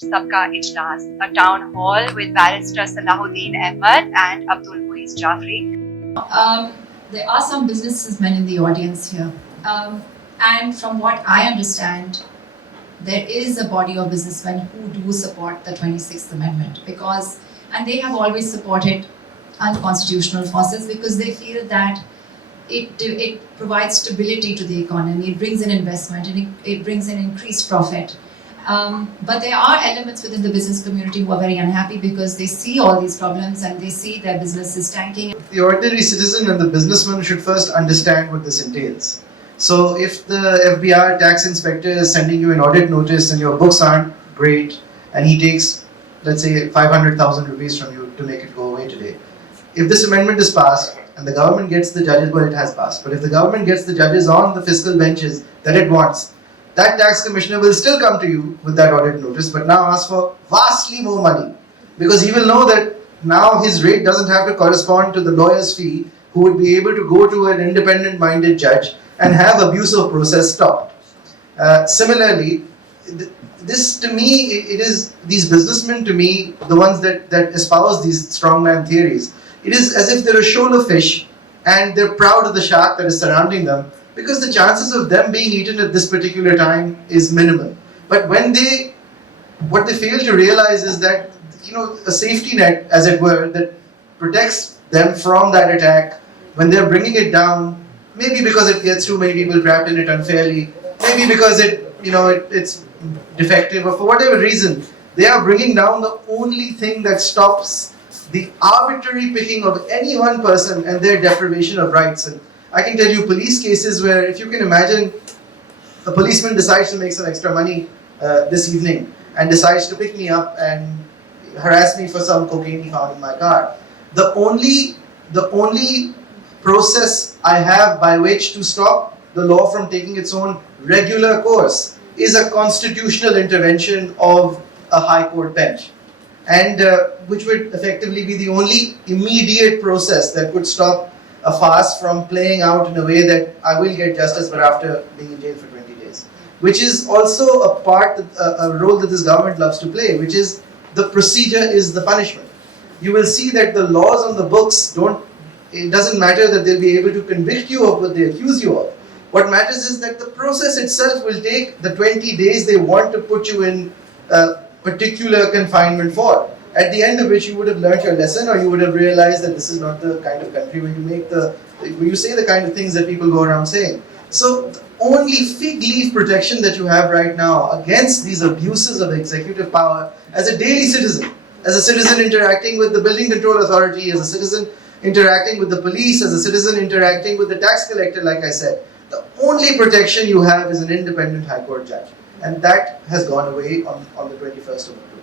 SABKA IJLAAS, a town hall with barrister Salahuddin Ahmed and Abdul Moiz Jaferi. There are some businessmen in the audience here. And from what I understand, there is a body of businessmen who do support the 26th Amendment and they have always supported unconstitutional forces because they feel that it provides stability to the economy, it brings in investment, and it brings in increased profit. But there are elements within the business community who are very unhappy because they see all these problems and they see their businesses tanking. The ordinary citizen and the businessman should first understand what this entails. So if the FBI tax inspector is sending you an audit notice and your books aren't great and he takes, let's say, 500,000 rupees from you to make it go away today, if this amendment is passed and the government gets the judges, well, it has passed, but if the government gets the judges on the fiscal benches that it wants, that tax commissioner will still come to you with that audit notice, but now ask for vastly more money because he will know that now his rate doesn't have to correspond to the lawyer's fee, who would be able to go to an independent-minded judge and have abuse of process stopped. Similarly, this to me, it is these businessmen to me, the ones that espouse these strongman theories, it is as if they're a shoal of fish and they're proud of the shark that is surrounding them, because the chances of them being eaten at this particular time is minimal. But what they fail to realize is that, a safety net, as it were, that protects them from that attack, when they're bringing it down, maybe because it gets too many people trapped in it unfairly, maybe because it's defective, or for whatever reason, they are bringing down the only thing that stops the arbitrary picking of any one person and their deprivation of rights. And I can tell you police cases where, if you can imagine, a policeman decides to make some extra money this evening and decides to pick me up and harass me for some cocaine he found in my car. The only process I have by which to stop the law from taking its own regular course is a constitutional intervention of a high court bench, and which would effectively be the only immediate process that would stop a farce from playing out in a way that I will get justice but after being in jail for 20 days. Which is also a role that this government loves to play, which is the procedure is the punishment. You will see that the laws on the books it doesn't matter that they'll be able to convict you of what they accuse you of. What matters is that the process itself will take the 20 days they want to put you in particular confinement for, at the end of which you would have learned your lesson, or you would have realized that this is not the kind of country where you say the kind of things that people go around saying. So the only fig leaf protection that you have right now against these abuses of executive power as a daily citizen, as a citizen interacting with the building control authority, as a citizen interacting with the police, as a citizen interacting with the tax collector, like I said, the only protection you have is an independent high court judge. And that has gone away on the 21st of October.